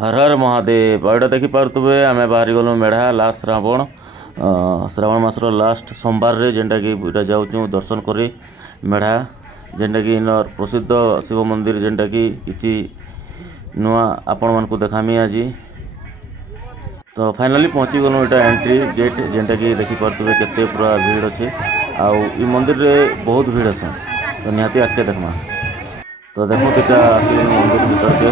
हर हर महादेव एटा देखिपे आम बाहरी गलु मेढ़ा लास्ट श्रावण मासर लास्ट सोमवार रे जेनटा कि जाऊँ दर्शन कर मेढ़ा जेनटा कि इनर प्रसिद्ध शिव मंदिर जेनटा कि किछि नुआ आपण मानकु देखामी आज। तो फाइनाली पहुँची गलु एटा एंट्री गेट जेनटा कि देखिपे केते पूरा भीड़ अच्छे आउ इ मंदिर रे बहुत भीड़ असन। तो निहाती आके देखमा। तो देखो इटा आसीगलु मंदिर भीतर के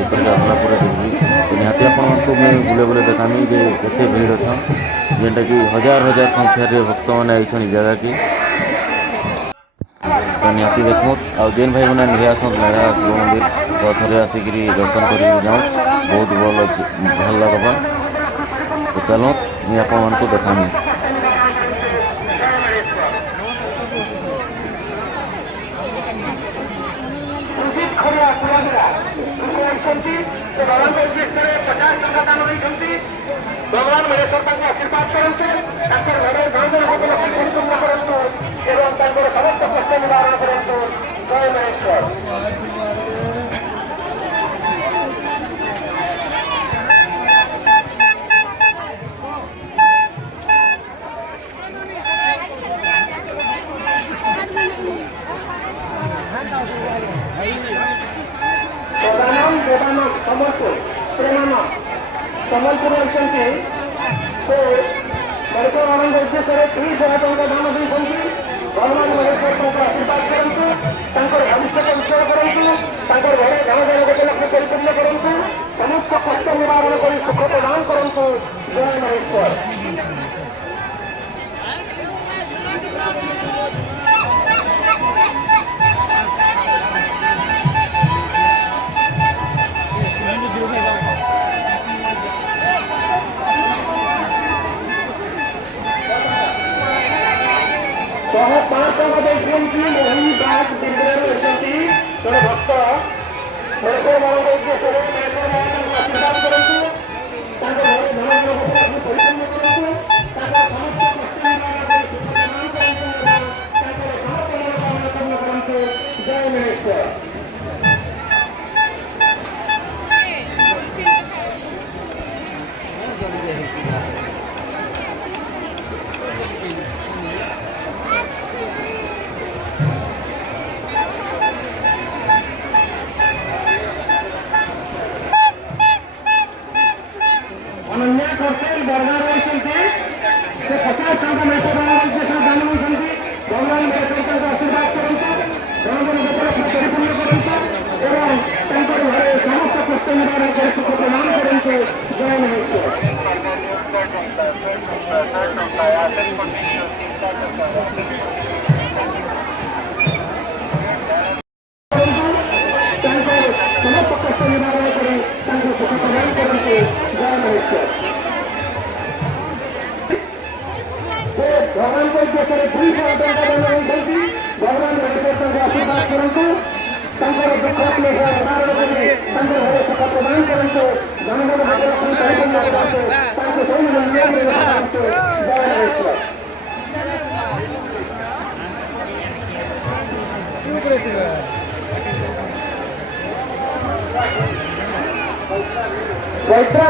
आसला पूरा देखबी। तो निहाती आपको मैं बुले बुले देखामी जे केते भीड़ अच्छन जेनटा कि हजार हजार संख्यार भक्त मैंने आइछन जगह की। तो निहाती देखो आउ जेन भाई मैंने नुहे आसन मेढ़ा शिव मंदिर तो थे आसिक दर्शन कर जाऊँ बहुत भल लगवा। तो चलो मुझे आपको देखामी। भगवान महेश्वर आशीर्वाद करते परिपूर्ण करूँ एवं समस्त कष्ट निवारण करूँ। जय महेश्वर। सम्बलपुर अच्छे तो लड़के मान उद्देश्य 30,000 टंका दान देते भगवान महेश्वर आशीर्वाद करूँ भविष्य उज्जवल करूँ घरे धन जन 1 लक्ष परिपूर्ण करूँ समस्त कष्ट निवारण कर सुख प्रदान करूँ। जय महेश्वर। शहे 5 टका देखिए मोहन दास जड़े भक्त महेश्वर मान उद्देश्य आशीर्वाद करूँ घरे धन परिपूर्ण करूँ जय महेश्वर। अनन्या करते बरगार होती 50 टका मेटर दान होती भगवान महेश्वर आशीर्वाद करूँ धन जन परिपूर्ण करूँ एवं घरे समस्त कष्ट निवारण कर सुख प्रदान करूँ। जय महेश्वर। समस्त कष्ट निवारण कर सुख प्रदान करूँ। जय महेश्वर। भगवान को उद्देश्य 30,000 टंका दान देते भगवान महेश्वर आशीर्वाद करूँ दुख क्लेश निवारण कर घरे सुख प्रदान करूँ धन जन 1 लक्ष परिपूर्ण करूँ जय महेश्वर। चैत्रा